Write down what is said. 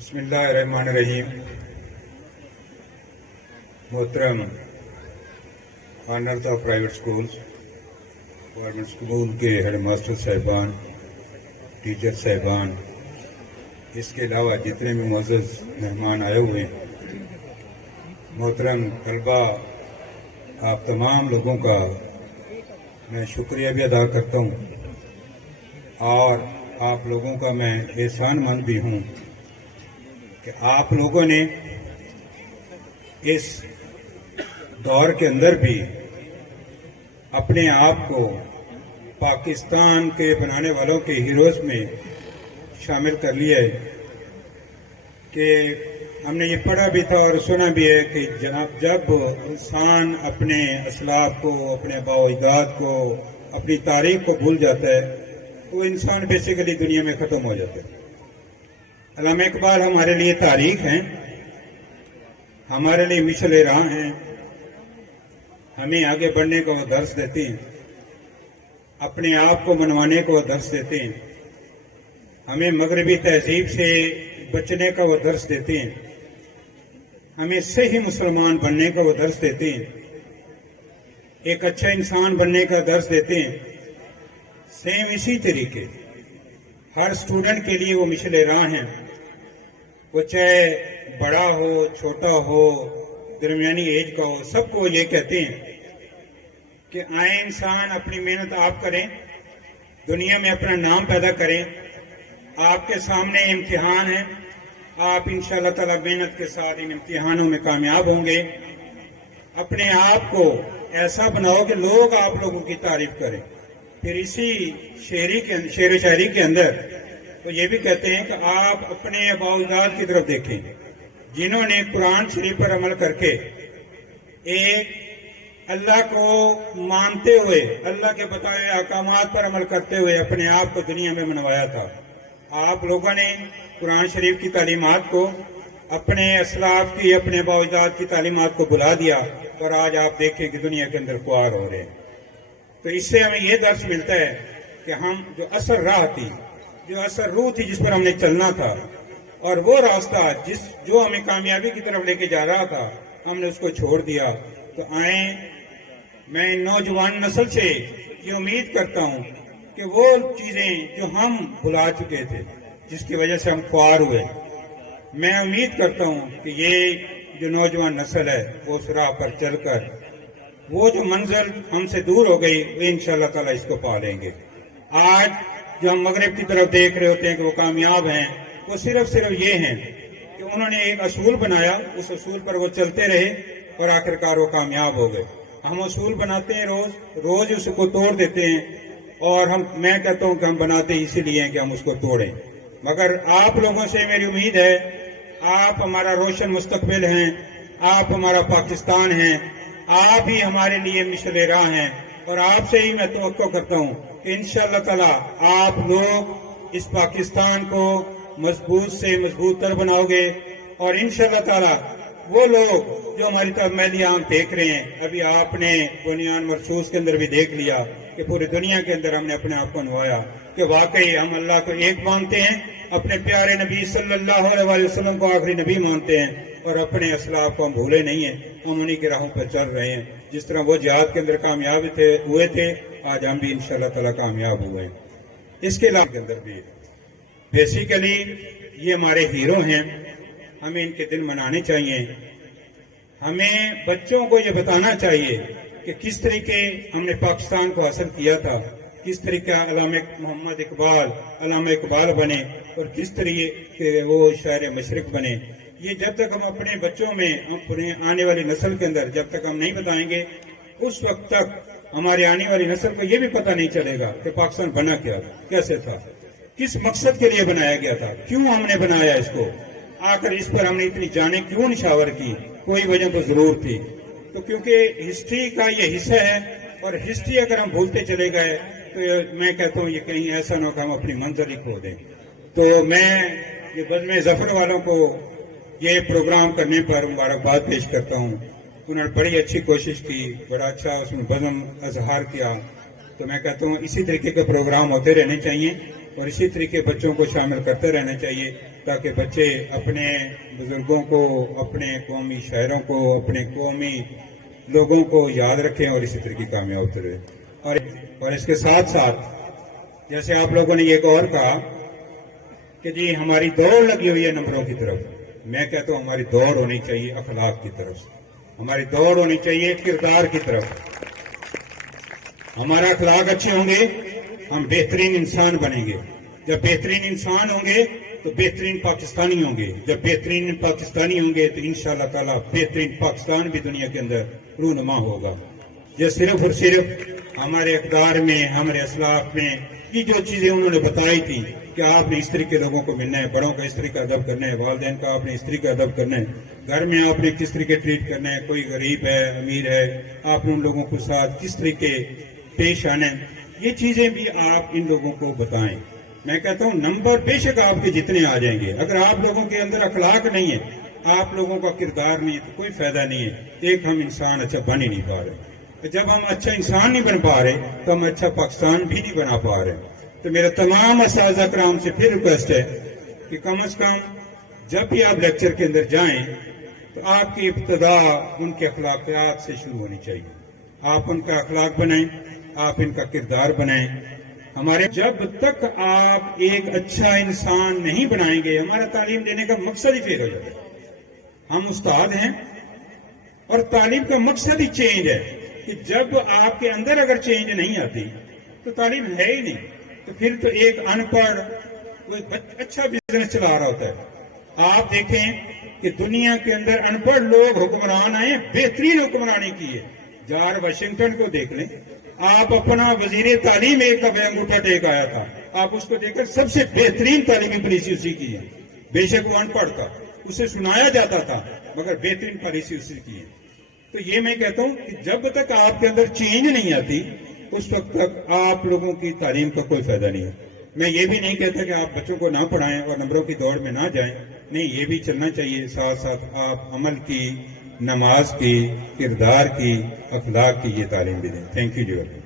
بسم اللہ الرحمن الرحیم. محترم honours of private schools, government school کے ہیڈ ماسٹر صاحبان، ٹیچر صاحبان، اس کے علاوہ جتنے بھی معزز مہمان آئے ہوئے ہیں، محترم طلباء، آپ تمام لوگوں کا میں شکریہ بھی ادا کرتا ہوں اور آپ لوگوں کا میں احسان مند بھی ہوں کہ آپ لوگوں نے اس دور کے اندر بھی اپنے آپ کو پاکستان کے بنانے والوں کے ہیروز میں شامل کر لیا ہے کہ ہم نے یہ پڑھا بھی تھا اور سنا بھی ہے کہ جناب جب انسان اپنے اسلاف کو، اپنے آباء و اجداد کو، اپنی تاریخ کو بھول جاتا ہے تو انسان بیسیکلی دنیا میں ختم ہو جاتا ہے. علامہ اقبال ہمارے لیے تاریخ ہیں، ہمارے لیے مشعل راہ ہیں، ہمیں آگے بڑھنے کا وہ درس دیتے ہیں، اپنے آپ کو منوانے کا وہ درس دیتے ہیں، ہمیں مغربی تہذیب سے بچنے کا وہ درس دیتے ہیں، ہمیں صحیح مسلمان بننے کا وہ درس دیتے ہیں، ایک اچھا انسان بننے کا درس دیتے ہیں. سیم اسی طریقے ہر اسٹوڈنٹ کے لیے وہ مشعل راہ ہیں. وہ چاہے بڑا ہو، چھوٹا ہو، درمیانی ایج کا ہو، سب کو یہ کہتے ہیں کہ آئیں انسان اپنی محنت آپ کریں، دنیا میں اپنا نام پیدا کریں. آپ کے سامنے امتحان ہیں، آپ انشاءاللہ تعالی محنت کے ساتھ ان امتحانوں میں کامیاب ہوں گے. اپنے آپ کو ایسا بناؤ کہ لوگ آپ لوگوں کی تعریف کریں. پھر اسی شعر و شاعری کے اندر تو یہ بھی کہتے ہیں کہ آپ اپنے آباء و اجداد کی طرف دیکھیں جنہوں نے قرآن شریف پر عمل کر کے ایک اللہ کو مانتے ہوئے، اللہ کے بتائے احکامات پر عمل کرتے ہوئے اپنے آپ کو دنیا میں منوایا تھا. آپ لوگوں نے قرآن شریف کی تعلیمات کو، اپنے اسلاف کی، اپنے آباء و اجداد کی تعلیمات کو بھلا دیا اور آج آپ دیکھیں کہ دنیا کے اندر خوار ہو رہے ہیں. تو اس سے ہمیں یہ درس ملتا ہے کہ ہم جو اصل راہ تھی، جو اصل روح تھی جس پر ہم نے چلنا تھا، اور وہ راستہ جو ہمیں کامیابی کی طرف لے کے جا رہا تھا، ہم نے اس کو چھوڑ دیا. تو آئیں میں نوجوان نسل سے یہ امید کرتا ہوں کہ وہ چیزیں جو ہم بھلا چکے تھے، جس کی وجہ سے ہم خوار ہوئے، میں امید کرتا ہوں کہ یہ جو نوجوان نسل ہے وہ اس راہ پر چل کر وہ جو منزل ہم سے دور ہو گئی وہ انشاءاللہ تعالی اس کو پا لیں گے. آج جو ہم مغرب کی طرف دیکھ رہے ہوتے ہیں کہ وہ کامیاب ہیں، وہ صرف یہ ہیں کہ انہوں نے ایک اصول بنایا، اس اصول پر وہ چلتے رہے اور آخرکار وہ کامیاب ہو گئے. ہم اصول بناتے ہیں، روز اس کو توڑ دیتے ہیں، اور میں کہتا ہوں کہ ہم بناتے اسی لیے ہیں کہ ہم اس کو توڑیں. مگر آپ لوگوں سے میری امید ہے، آپ ہمارا روشن مستقبل ہیں، آپ ہمارا پاکستان ہیں، آپ ہی ہمارے لیے مشعل راہ ہیں، اور آپ سے ہی میں توقع کرتا ہوں کہ انشاءاللہ تعالی آپ لوگ اس پاکستان کو مضبوط سے مضبوط تر بناؤ گے. اور انشاءاللہ تعالی وہ لوگ جو ہماری طرف میلی آنکھ دیکھ رہے ہیں، ابھی آپ نے بنیان مرصوص کے اندر بھی دیکھ لیا کہ پوری دنیا کے اندر ہم نے اپنے آپ کو نمایا کہ واقعی ہم اللہ کو ایک مانتے ہیں، اپنے پیارے نبی صلی اللہ علیہ وسلم کو آخری نبی مانتے ہیں، اور اپنے اسلاف کو ہم بھولے نہیں ہیں. ہم انہی کے راہوں پر چل رہے ہیں. جس طرح وہ جہاد کے اندر کامیاب ہوئے تھے، آج ہم بھی انشاءاللہ تعالی کامیاب ہوئے. اس کے علاوہ کے اندر بھی بیسیکلی یہ ہمارے ہیرو ہیں، ہمیں ان کے دن منانے چاہیے. ہمیں بچوں کو یہ بتانا چاہیے کہ کس طریقے ہم نے پاکستان کو حاصل کیا تھا، کس طریقہ علامہ محمد اقبال علامہ اقبال بنے، اور کس طریقے وہ شاعر مشرق بنے. یہ جب تک ہم اپنے بچوں میں، اپنے آنے والی نسل کے اندر جب تک ہم نہیں بتائیں گے، اس وقت تک ہماری آنے والی نسل کو یہ بھی پتہ نہیں چلے گا کہ پاکستان بنا کیسے تھا، کس مقصد کے لیے بنایا گیا تھا، کیوں ہم نے بنایا اس کو، آخر اس پر ہم نے اتنی جانیں کیوں نشاور کی. کوئی وجہ تو ضرور تھی. تو کیونکہ ہسٹری کا یہ حصہ ہے، اور ہسٹری اگر ہم بھولتے چلے گئے تو میں کہتا ہوں یہ کہیں ایسا نہ ہو کہ ہم اپنی منزل ہی کھو دیں. تو میں یہ بزم ظفر والوں کو یہ پروگرام کرنے پر مبارکباد پیش کرتا ہوں. انہوں نے بڑی اچھی کوشش کی، بڑا اچھا اس میں بزم اظہار کیا. تو میں کہتا ہوں اسی طریقے کے پروگرام ہوتے رہنے چاہیے، اور اسی طریقے بچوں کو شامل کرتے رہنا چاہیے. تاکہ بچے اپنے بزرگوں کو، اپنے قومی شاعروں کو، اپنے قومی لوگوں کو یاد رکھیں اور اسی طرح کی کامیاب ہوتے رہے. اور اس کے ساتھ ساتھ جیسے آپ لوگوں نے ایک اور کہا کہ جی ہماری دوڑ لگی ہوئی ہے نمبروں کی طرف، میں کہتا ہوں ہماری دوڑ ہونی چاہیے اخلاق کی طرف، ہماری دوڑ ہونی چاہیے کردار کی طرف. ہمارا اخلاق اچھے ہوں گے ہم بہترین انسان بنیں گے. جب بہترین انسان ہوں گے تو بہترین پاکستانی ہوں گے. جب بہترین پاکستانی ہوں گے تو انشاءاللہ تعالی بہترین پاکستان بھی دنیا کے اندر رونما ہوگا. یہ صرف اور صرف ہمارے اقدار میں، ہمارے اسلاف میں یہ جو چیزیں انہوں نے بتائی تھی کہ آپ نے اس طرح کے لوگوں کو ملنا ہے، بڑوں کا اس طرح کا ادب کرنا ہے، والدین کا آپ نے اس طرح کا ادب کرنا ہے، گھر میں آپ نے کس طرح کے ٹریٹ کرنا ہے، کوئی غریب ہے امیر ہے آپ نے ان لوگوں کے ساتھ کس طرح کے پیش آنا ہے، یہ چیزیں بھی آپ ان لوگوں کو بتائیں. میں کہتا ہوں نمبر بے شک آپ کے جتنے آ جائیں گے، اگر آپ لوگوں کے اندر اخلاق نہیں ہے، آپ لوگوں کا کردار نہیں ہے تو کوئی فائدہ نہیں ہے. ایک ہم انسان اچھا بن ہی نہیں پا رہے. جب ہم اچھا انسان نہیں بن پا رہے تو ہم اچھا پاکستان بھی نہیں بنا پا رہے. تو میرا تمام اساتذہ کرام سے پھر ریکویسٹ ہے کہ کم از کم جب بھی آپ لیکچر کے اندر جائیں تو آپ کی ابتدا ان کے اخلاقیات سے شروع ہونی چاہیے. آپ ان کا اخلاق بنائیں، آپ ان کا کردار بنائیں. ہمارے جب تک آپ ایک اچھا انسان نہیں بنائیں گے ہمارا تعلیم دینے کا مقصد ہی فیل ہو جائے گا. ہم استاد ہیں اور تعلیم کا مقصد ہی چینج ہے کہ جب آپ کے اندر اگر چینج نہیں آتی تو تعلیم ہے ہی نہیں. تو پھر تو ایک ان پڑھ کوئی اچھا بزنس چلا رہا ہوتا ہے. آپ دیکھیں کہ دنیا کے اندر ان پڑھ لوگ حکمران آئے، بہترین حکمرانی کی ہے. جارج واشنگٹن کو دیکھ لیں، آپ اپنا وزیر تعلیم ایک دفعہ انگوٹھا ٹیک آیا تھا، آپ اس کو دیکھ کر سب سے بہترین تعلیمی پالیسی اسی کی ہے. بے شک وہ ان پڑھ تھا، اسے سنایا جاتا تھا مگر بہترین پالیسی اسی کی ہے. تو یہ میں کہتا ہوں کہ جب تک آپ کے اندر چینج نہیں آتی اس وقت تک آپ لوگوں کی تعلیم کا کوئی فائدہ نہیں ہے. میں یہ بھی نہیں کہتا کہ آپ بچوں کو نہ پڑھائیں اور نمبروں کی دوڑ میں نہ جائیں، نہیں، یہ بھی چلنا چاہیے. ساتھ ساتھ آپ عمل کی، نماز کی، کردار کی، اخلاق کی یہ تعلیم بھی دیں. Thank you G.